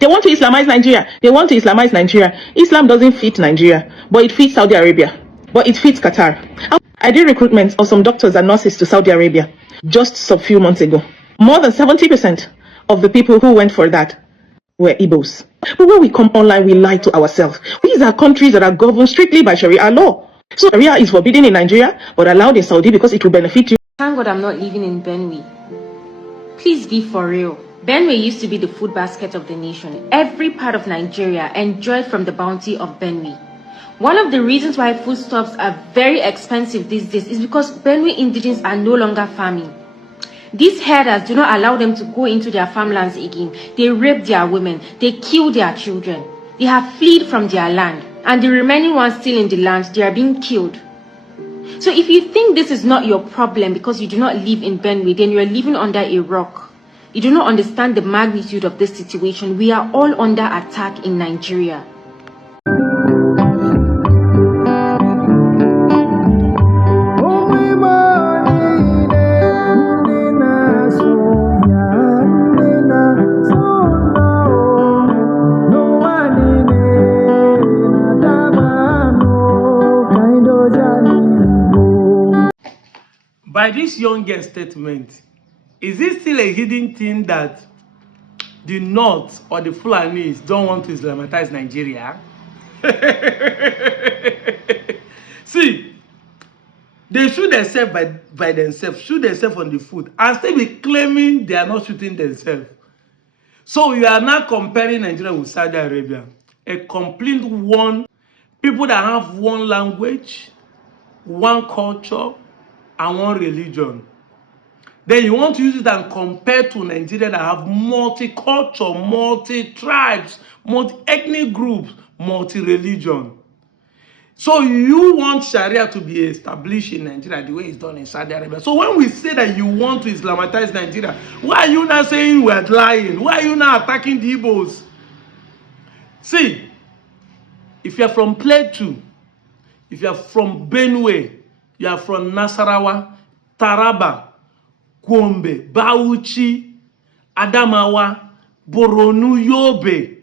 They want to Islamize Nigeria. They want to Islamize Nigeria. Islam doesn't fit Nigeria, but it fits Saudi Arabia. But it fits Qatar. I did recruitment of some doctors and nurses to Saudi Arabia just a few months ago. More than 70% of the people who went for that were Igbos. But when we come online, we lie to ourselves. These are countries that are governed strictly by Sharia law. So Sharia is forbidden in Nigeria, but allowed in Saudi because it will benefit you. Thank God I'm not living in Benue. Please be for real. Benue used to be the food basket of the nation. Every part of Nigeria enjoyed from the bounty of Benue. One of the reasons why foodstuffs are very expensive these days is because Benue indigenes are no longer farming. These herders do not allow them to go into their farmlands again. They rape their women. They kill their children. They have fled from their land. And the remaining ones still in the land, they are being killed. So if you think this is not your problem because you do not live in Benue, then you are living under a rock. You do not understand the magnitude of this situation. We are all under attack in Nigeria. By this young girl's statement, is it still a hidden thing that the North or the Fulanis don't want to Islamitize Nigeria? See, they shoot themselves by themselves, shoot themselves on the foot, and still be claiming they are not shooting themselves. So you are now comparing Nigeria with Saudi Arabia, a complete one, people that have one language, one culture, and one religion. Then you want to use it and compare to Nigeria that have multi-culture, multi-tribes, multi-ethnic groups, multi-religion. So you want Sharia to be established in Nigeria the way it's done in Saudi Arabia. So when we say that you want to Islamitize Nigeria, why are you not saying we're lying? Why are you not attacking the Igbos? See, if you're from Plateau, if you're from Benue, you are from Nasarawa, Taraba, Gombe, Bauchi, Adamawa, Borno, Yobe.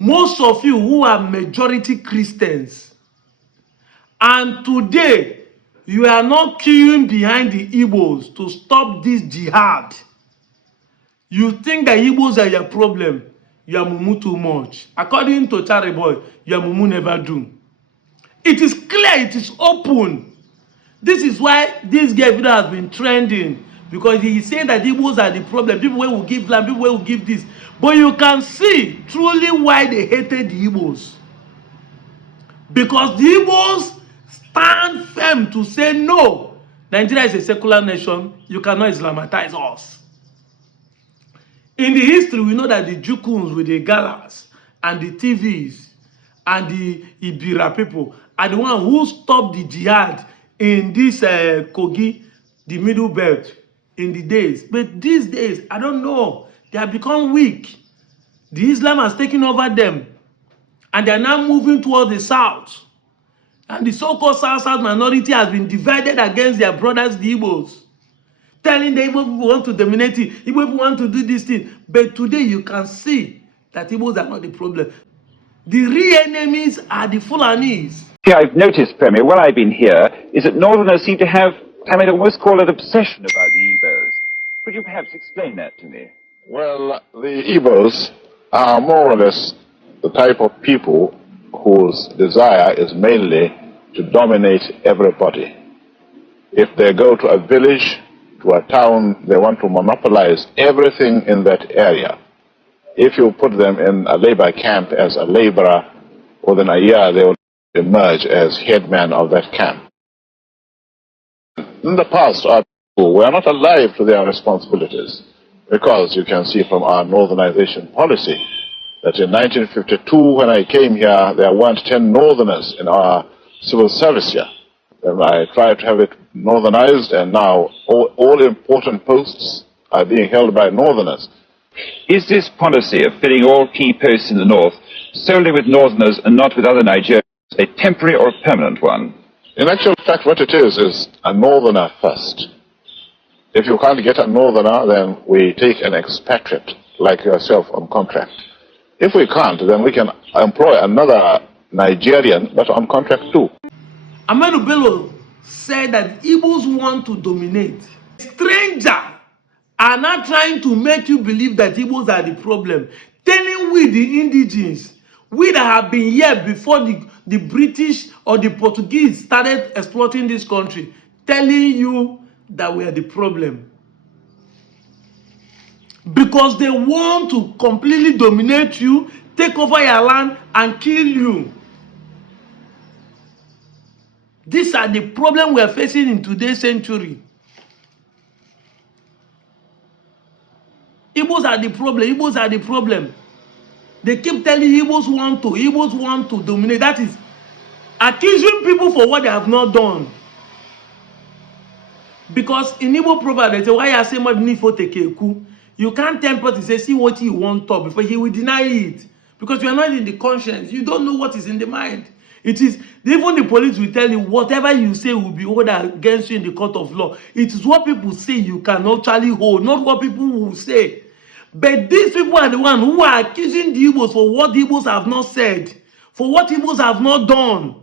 Most of you who are majority Christians, and today you are not queuing behind the Igbos to stop this jihad. You think that Igbos are your problem. You are mumu too much. According to Charlie Boy, your mumu never do. It is clear, it is open. This is why this gay video has been trending, because he is saying that Igbos are the problem. People will give land, people will give this. But you can see truly why they hated the Igbos. Because the Igbos stand firm to say no. Nigeria is a secular nation. You cannot Islamitize us. In the history, we know that the Jukuns with the Galas and the TVs and the Ibira people are the ones who stopped the jihad in this Kogi, the Middle Belt, in the days. But these days, I don't know, they have become weak. The Islam has taken over them, and they are now moving towards the south. And the so-called South minority has been divided against their brothers, the Igbos, telling the Igbo people want to dominate it, Igbo people want to do this thing. But today you can see that Igbos are not the problem. The real enemies are the Fulanis. I've noticed, Premier, when I've been here, is that Northerners seem to have, I might almost call it obsession about the Igbos. Could you perhaps explain that to me? Well, the Igbos are more or less the type of people whose desire is mainly to dominate everybody. If they go to a village, to a town, they want to monopolize everything in that area. If you put them in a labor camp as a laborer, within a year they will emerge as headman of that camp. In the past, our people were not alive to their responsibilities, because you can see from our northernization policy that in 1952, when I came here, there weren't 10 northerners in our civil service here. Then I tried to have it northernized, and now all important posts are being held by northerners. Is this policy of filling all key posts in the north solely with Northerners and not with other Nigerians a temporary or a permanent one? In actual fact, what it is a northerner first. If you can't get a northerner, then we take an expatriate like yourself on contract. If we can't, then we can employ another Nigerian, but on contract too. Amadu Bello said that Igbos want to dominate. Stranger are not trying to make you believe that Igbos are the problem. Telling we the indigenes, we that have been here before the British or the Portuguese started exploiting this country, telling you that we are the problem. Because they want to completely dominate you, take over your land, and kill you. These are the problems we are facing in today's century. Igbos are the problem. Igbos are the problem. They keep telling Igbos want to dominate. That is accusing people for what they have not done. Because in Igbo proverb, they say, why you say nifo tekeku? You can't tell people to say, see what he wants to, before he will deny it. Because you are not in the conscience. You don't know what is in the mind. It is, even the police will tell you, whatever you say will be held against you in the court of law. It is what people say you can actually hold, not what people will say. But these people are the ones who are accusing the Igbos for what the Igbos have not said, for what Igbos have not done.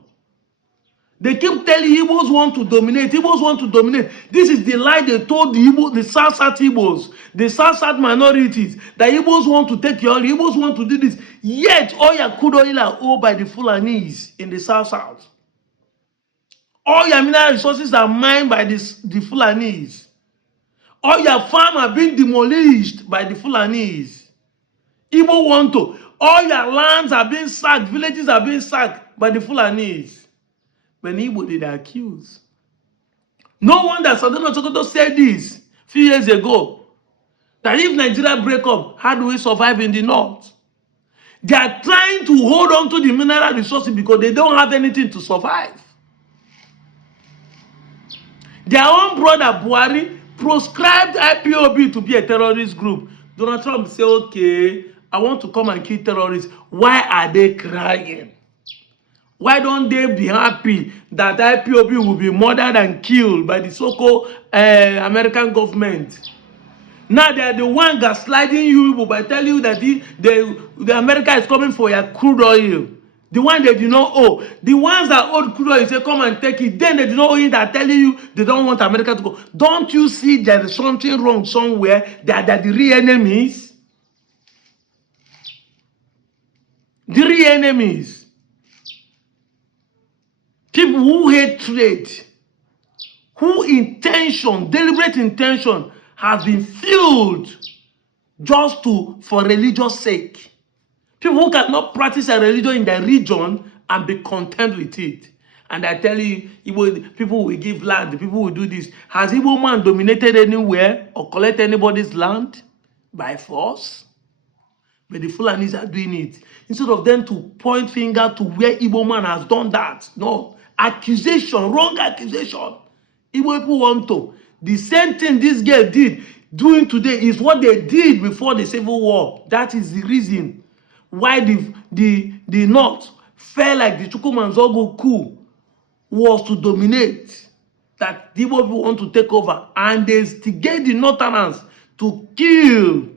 They keep telling Igbos want to dominate. Igbos want to dominate. This is the lie they told the Igbos, the South Igbos, the South minorities, that Igbos want to take your, Igbos want to do this. Yet all your crude oil are owned by the Fulanese in the South. All your mineral resources are mined by the Fulanese. All your farm are being demolished by the Fulanese. Igbo want to. All your lands are being sacked. Villages are being sacked by the Fulanese. When Igbo did accuse. No wonder Sadona Sokoto said this a few years ago. That if Nigeria break up, how do we survive in the north? They are trying to hold on to the mineral resources because they don't have anything to survive. Their own brother Buhari proscribed IPOB to be a terrorist group. Donald Trump said, okay, I want to come and kill terrorists. Why are they crying? Why don't they be happy that IPOB will be murdered and killed by the so-called American government? Now they are the one gaslighting you by telling you that the America is coming for your crude oil. The one they do not owe. The ones that owe crude oil say come and take it. Then they do not owe it. They are telling you they don't want America to go. Don't you see there is something wrong somewhere? That the real enemies. The real enemies. People who hate trade. Who intention, deliberate intention, has been fueled just for religious sake. People who cannot practice a religion in their region and be content with it. And I tell you, people will give land, people will do this. Has Igbo man dominated anywhere or collect anybody's land by force? But the Fulanis are doing it. Instead of them to point finger to where Igbo man has done that. No. Accusation, wrong accusation. Igbo people want to. The same thing this girl doing today is what they did before the Civil War. That is the reason why the North felt like the Chukwumanzogo coup was to dominate. That the Igbo people want to take over. And they instigate the Northerners to kill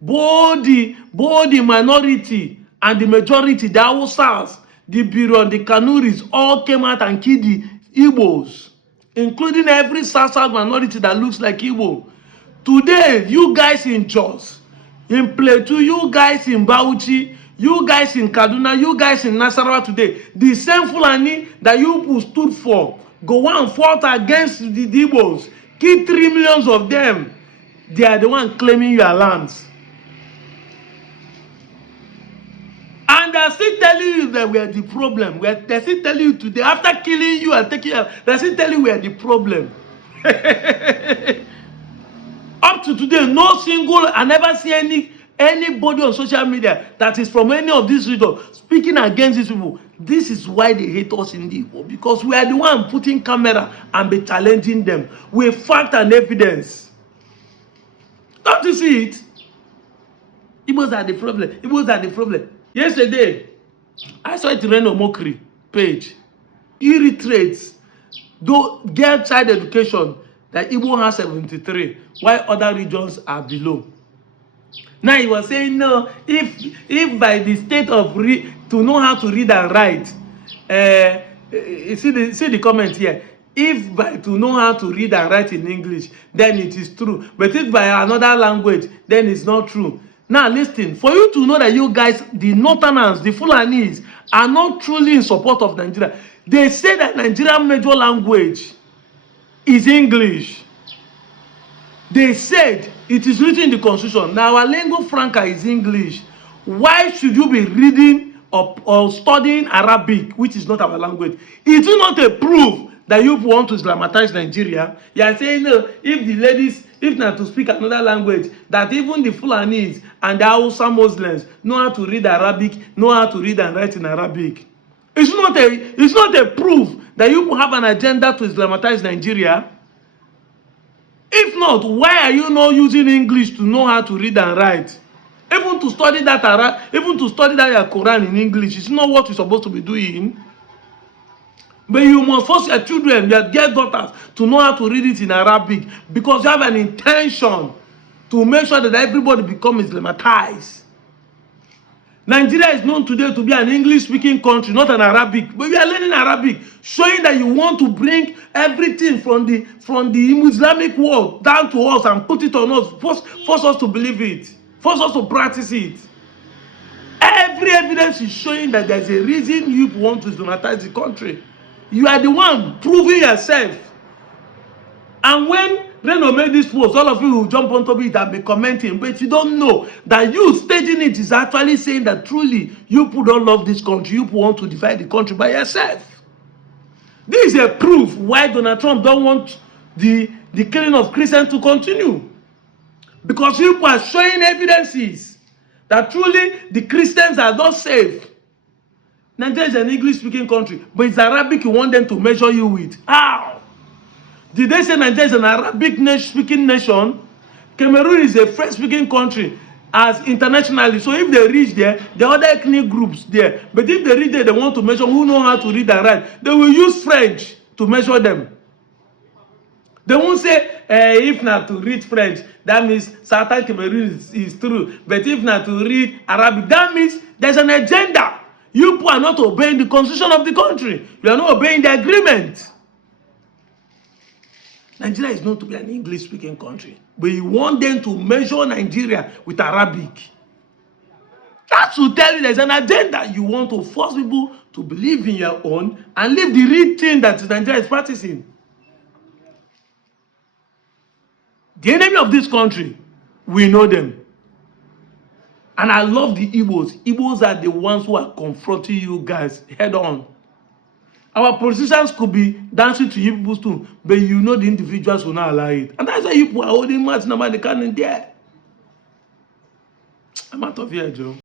both the minority and the majority, the Hausas, the Biro and the Kanuris all came out and killed the Igbos, including every South minority that looks like Igbo. Today, you guys in Jos, in Plateau, you guys in Bauchi, you guys in Kaduna, you guys in Nasarawa today, the same Fulani that you stood for, go and fought against the Igbos, kill 3 million of them. They are the ones claiming your lands. And they're still telling you that we are the problem. They're still telling you today, after killing you and taking you, they're still telling you we are the problem. Up to today, I never see anybody on social media that is from any of these regions speaking against these people. This is why they hate us in the Igbo, because we are the one putting camera and be challenging them with fact and evidence. Don't you see it? Igbos are the problem. Igbos are the problem. Yesterday, I saw it Reno Mokri page. He reiterates, though girl child education, that Igbo has 73, while other regions are below. Now he was saying no. If by the state of to know how to read and write, see the comment here. If by to know how to read and write in English, then it is true. But if by another language, then it's not true. Now listen, for you to know that you guys, the Northerners, the Fulanis, are not truly in support of Nigeria. They say that Nigerian major language is English. They said it is written in the constitution. Now our lingua franca is English. Why should you be reading or studying Arabic, which is not our language? It is not a proof that you want to Islamatize Nigeria. You are saying no, if the ladies, if not to speak another language, that even the Fulanis and the Hausa Muslims know how to read Arabic, know how to read and write in Arabic. It's not a proof that you have an agenda to Islamatize Nigeria. If not, why are you not using English to know how to read and write? Even to study that your Quran in English, it's not what you're supposed to be doing. But you must force your children, your dear daughters, to know how to read it in Arabic, because you have an intention to make sure that everybody becomes Islamatized. Nigeria is known today to be an English-speaking country, not an Arabic. But we are learning Arabic, showing that you want to bring everything from the Islamic world down to us and put it on us, force us to believe it, force us to practice it. Every evidence is showing that there's a reason you want to Islamatize the country. You are the one proving yourself. And when Reno made this post, all of you will jump on top of it and be commenting, but you don't know that you stating it is actually saying that truly you don't love this country, you want to divide the country by yourself. This is a proof why Donald Trump don't want the killing of Christians to continue. Because you are showing evidences that truly the Christians are not safe. Nigeria is an English-speaking country, but it's Arabic you want them to measure you with. How? Did they say Nigeria is an Arabic-speaking nation? Cameroon is a French-speaking country as internationally. So if they reach there, the other ethnic groups there. But if they reach there, they want to measure who know how to read and write. They will use French to measure them. They won't say, if not to read French, that means Southern Cameroon is true. But if not to read Arabic, that means there's an agenda. You people are not obeying the constitution of the country. You are not obeying the agreement. Nigeria is known to be an English-speaking country, but you want them to measure Nigeria with Arabic. That should tell you there's an agenda. You want to force people to believe in your own and leave the real thing that Nigeria is practicing. The enemy of this country, we know them. And I love the Igbos. Igbos are the ones who are confronting you guys head on. Our politicians could be dancing to you people's tune, but you know the individuals will not allow it. And that's why you people are holding much number they can in there. I'm out of here, Joe.